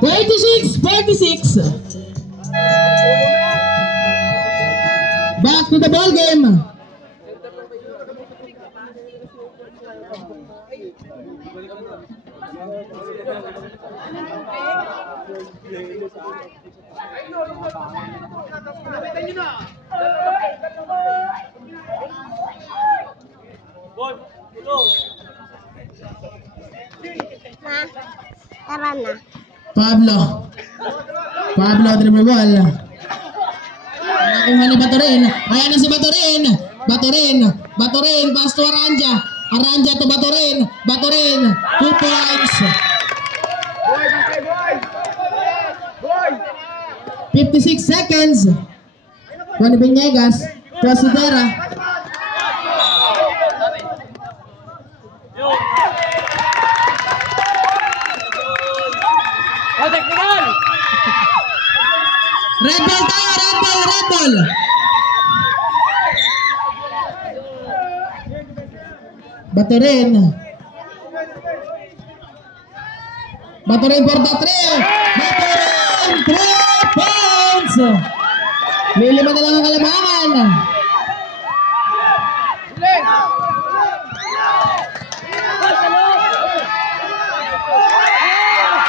46. Back to the ball game. Tara na. Pablo dribble ball. Nakuha ni Batorin. Ayan na si Batorin. Batorin pass to Aranja. Aranja to Batorin. 2 points. 56 seconds. Juan Villegas to Sidera. Red ball tayo, red ball. Batorin for the 3. Batorin, 3 points. Lilima na lang ang kalamangan.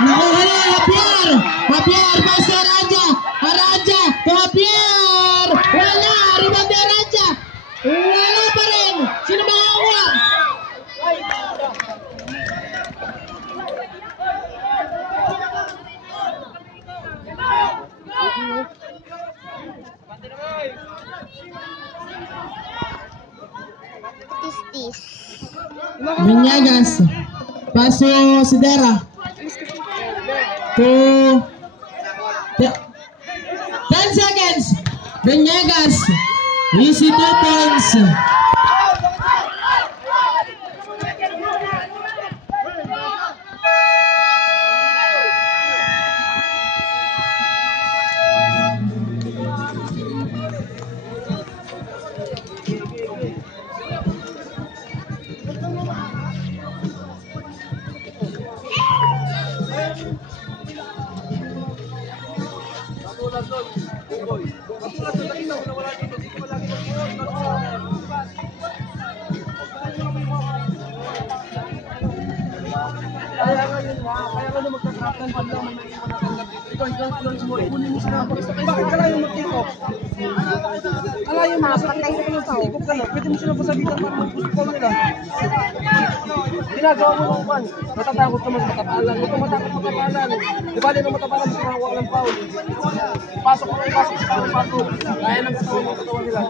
Nakuha na Javier, pass to Aranja to Javier. Wala, rebound ni Aranja. Wala pa rin. Sino makakuha? Villegas. Paso Sidera. 10 seconds. Villegas. Easy 2 points. Kaya ka na magtatrakan pag lang may naiwan na tanggap dito. Ikaw lang mo. Kunin mo sila. Bakit kalayo mag-take-off? Kalayo mo. Take-off ka lang. Pwede mo sila pasabitan para mag-push-call nila. Ginagawa mo ng pan. Matatakot ka mas matapalan. Huwag ka matakot matapalan. Di ba din ang matapalan mas nakakuha ng foul. Pasok sa pasok. Kaya ng katawan nila.